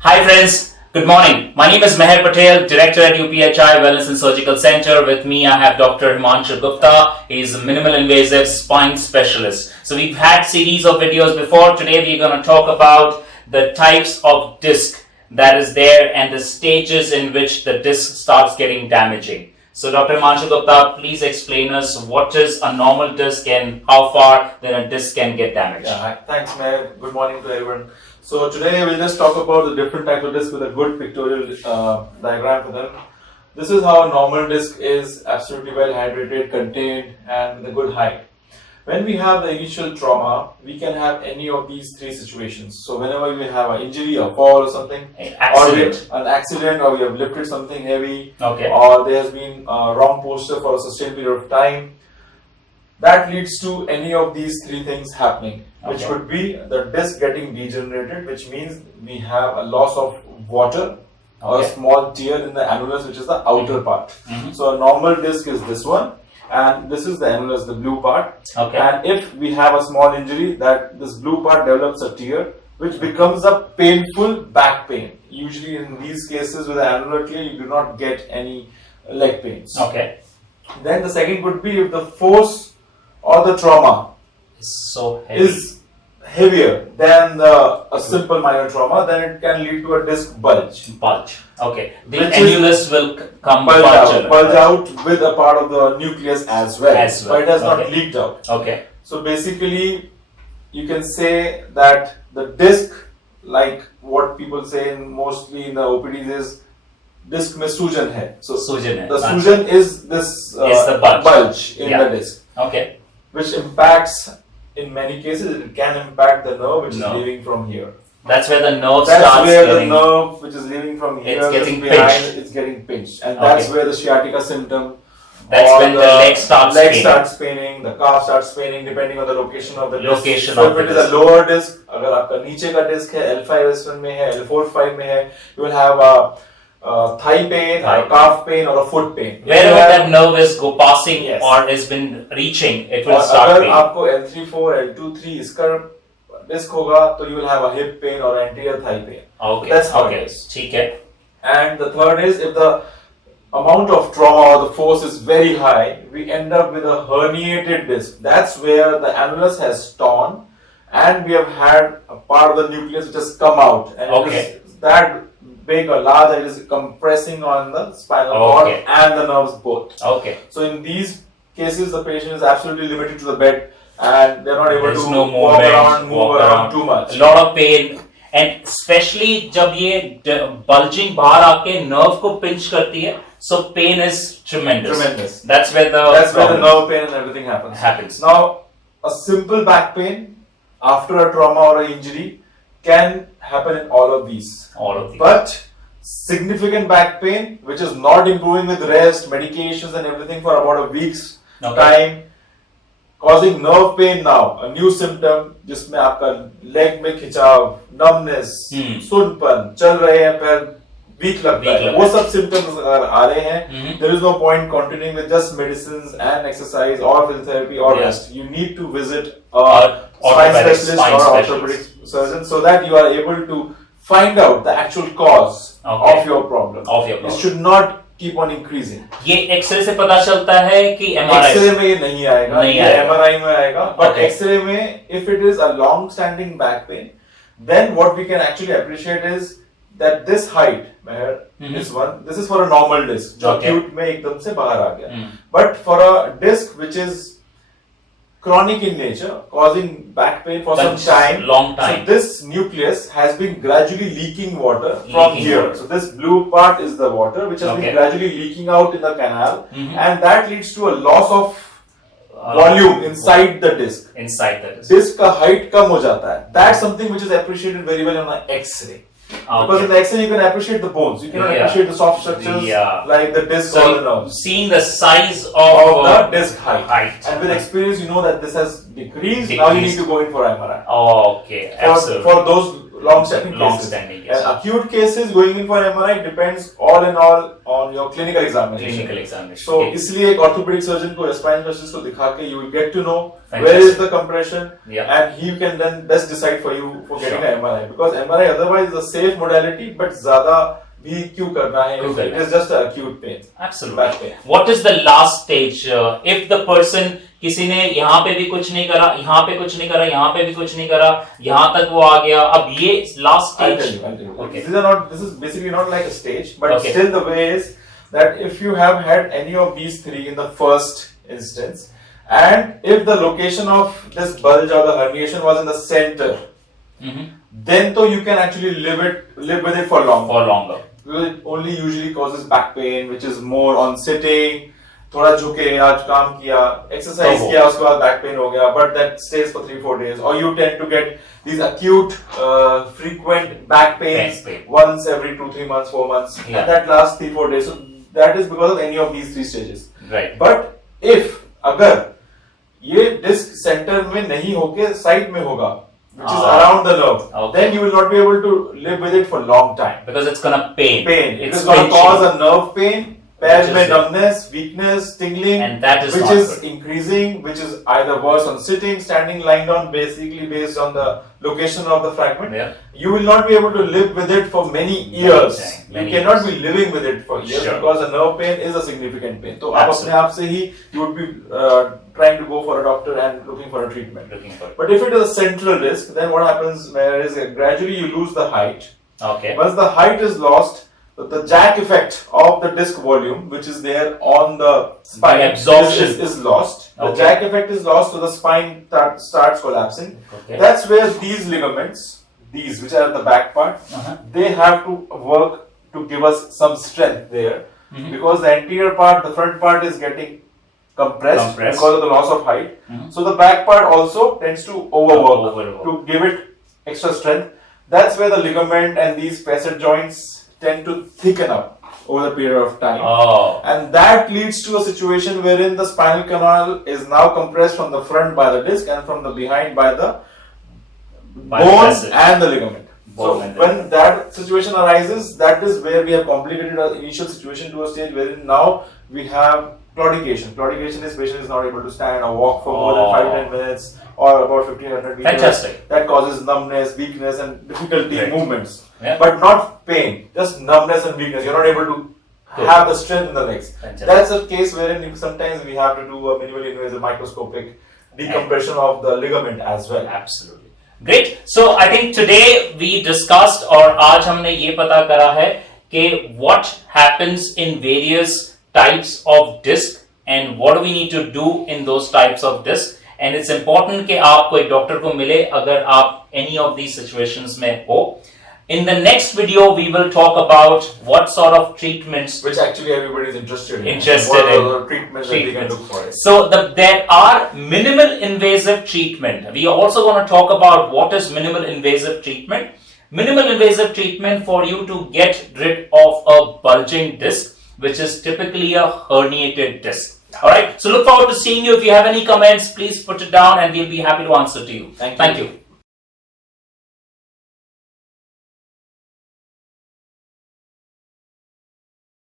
Hi friends, good morning. My name is Meher Patel, Director at Uphi Wellness and Surgical Center. With me I have Dr. Himanshu Gupta. He is a minimal invasive spine specialist. So we've had series of videos before. Today we're going to talk about the types of disc that is there and the stages in which the disc starts getting damaging. So Dr. Himanshu Gupta, please explain us what is a normal disc and how far then a disc can get damaged. Yeah, thanks Meher. Good morning to everyone. So today we'll just talk about the different types of disc with a good pictorial diagram for them. This is how a normal disc is, absolutely well hydrated, contained and with a good height. When we have the initial trauma, we can have any of these three situations. So whenever we have an injury, a fall or something, or an accident, or we have lifted something heavy, or there has been a wrong posture for a sustained period of time, that leads to any of these three things happening, which could be the disc getting degenerated, which means we have a loss of water or a small tear in the annulus, which is the outer part. So a normal disc is this one, and this is the annulus, the blue part. And if we have a small injury, that this blue part develops a tear, which becomes a painful back pain. Usually in these cases with the annular tear, you do not get any leg pains. Then the second would be if the force or the trauma is heavier than a simple minor trauma, then it can lead to a disc bulge. The annulus will come bulge out with a part of the nucleus as well. But it has not leaked out. So basically, you can say that the disc, like what people say mostly in the OPDs, is disc mein sujan hai. So the sujan is this the bulge in the disc. Which impacts, in many cases, it can impact the nerve which is leaving from here. That's where the nerve the nerve which is leaving from here, it's getting pinched. And that's where the sciatica symptom, that's when the leg starts paining, the calf starts paining, depending on the location of the disc. So if it is a lower disc, agar aapka niche ka disc hai, L5, S1 mein hai, L4, 5 mein hai, you will have a thigh pain, or a calf pain, or a foot pain. Wherever that nerve is passing or has been reaching, it will start pain. Agar aapko L3, 4, L2, 3 iska disc hoga, so you will have a hip pain or anterior thigh pain. That's how it is. And the third is, if the amount of trauma or the force is very high, we end up with a herniated disc. That's where the annulus has torn and we have had a part of the nucleus which has come out. And it is that big or large that it is compressing on the spinal cord and the nerves both. So in these cases, the patient is absolutely limited to the bed and they are not able to move around too much. A lot of pain, and especially जब ये bulging बाहर आके nerve को pinch करती है, so pain is tremendous. That's where the nerve pain and everything happens. Now, a simple back pain after a trauma or an injury can happen in all of these. But significant back pain, which is not improving with rest, medications and everything for about a week's time, causing nerve pain now, a new symptom, जिसमें आपका leg में खिंचाव, numbness, सुनपन, चल रहे हैं पैर, weak लगता है, वो सब symptoms अगर आ रहे हैं, there is no point continuing with just medicines and exercise or physiotherapy or rest. You need to visit a spine specialist or orthopedic surgeon so that you are able to find out the actual cause of your problem. It should not keep on increasing. ये x ray से पता चलता है कि MRI? X ray में ये नहीं आएगा, ये MRI में आएगा. But एक्सरे में, if it is a long-standing back pain, then what we can actually appreciate is that this height, this is for a normal disc, जो acute में एकदम से बाहर आ गया. But for a disc which is chronic in nature, causing back pain for long time. So this nucleus has been gradually leaking water from here. So this blue part is the water which has been gradually leaking out in the canal, and that leads to a loss of volume inside the disc. Disc का height कम हो जाता है. That's something which is appreciated very well on an X-ray. Because in the X-ray you can appreciate the bones, you cannot appreciate the soft structures like the disc or the nerve. Seeing the size of the disc height. And with experience you know that this has decreased. Now you need to go in for MRI. Absolutely. For those long-standing cases. Long-standing cases. And acute cases going in for MRI depends all in all on your clinical examination. Clinical examination. So Okay. इसलिए एक orthopedic surgeon को या spine specialist को दिखा के you will get to know Fantastic. where is the compression, Yeah. and he can then best decide for you for getting Sure. an MRI, because MRI otherwise is a safe modality, but ज़्यादा भी क्यों करना है? क्यों करना It is just an acute pain. Absolutely. Back pain. What is the last stage? If the person, किसी ने यहाँ पे भी कुछ नहीं करा, यहाँ पे कुछ नहीं करा, यहाँ पे भी कुछ नहीं करा, यहाँ तक वो आ गया, अब ये last I'll stage. tell you. Okay. This is basically not like a stage, but Okay. still the way is that if you have had any of these three in the first instance, and if the location of this bulge or the herniation was in the center, then though you can actually live with it for long. For longer. Because it only usually causes back pain, which is more on sitting. थोड़ा झुके, आज काम किया, exercise किया, उसके बाद back pain हो गया, but that stays for 3-4 days. Or you tend to get these acute, frequent back pains once every 2-3 months, 4 months, Yeah. and that lasts 3-4 days. So that is because of any of these 3 stages. Right. But if अगर ये disc center में नहीं होके side में होगा, which is around the nerve, Okay. then you will not be able to live with it for a long time. Because it's gonna pain. It It's is going to pinching. cause a nerve pain, पैर Which में is- numbness, weakness, tingling, And that is which not is good. increasing, which is either worse on sitting, standing, lying down, basically based on the location of the fragment. Yeah. You will not be able to live with it for many years. Many You cannot years. be living with it for years, Sure. because a nerve pain is a significant pain. So आप Absolutely. अपने आप से ही you would be trying to go for a doctor and looking for a treatment. Looking for. But if it is a central disc, then what happens where is gradually you lose the height. Okay. Once the height is lost, the jack effect of the disc volume, which is there on the spine, The absorption. is lost. The Okay. jack effect is lost, so the spine starts collapsing. Okay. That's where these ligaments, these which are at the back part, they have to work to give us some strength there, because the anterior part, the front part is getting compressed because of the loss of height. So the back part also tends to overwork to give it extra strength. That's where the ligament and these facet joints tend to thicken up over the period of time. Oh. And that leads to a situation wherein the spinal canal is now compressed from the front by the disc and from the behind by the bone and the ligament. So when that situation arises, that is where we have complicated our initial situation to a stage wherein now we have claudication. Claudication is patient is not able to stand or walk for more than 5-10 minutes or about 1500 meters. Fantastic. That causes numbness, weakness, and difficulty in movements. Yeah. But not pain, just numbness and weakness. You're not able to have the strength in the legs. Fantastic. That's a case wherein sometimes we have to do a minimally invasive microscopic decompression of the ligament as well. Absolutely. Great. So I think today we discussed, और आज हमने ये पता करा है कि what happens in various types of disc and what do we need to do in those types of disc. And it's important कि आप कोई डॉक्टर को मिले अगर आप any of these situations में हो. In the next video, we will talk about what sort of treatments. Which actually everybody is interested in. Interested what in. are the treatments that we can look for it. So there are minimal invasive treatment. We are also going to talk about what is minimal invasive treatment. Minimal invasive treatment for you to get rid of a bulging disc, which is typically a herniated disc. Alright, so look forward to seeing you. If you have any comments, please put it down and we'll be happy to answer to you. Thank you. Thank you.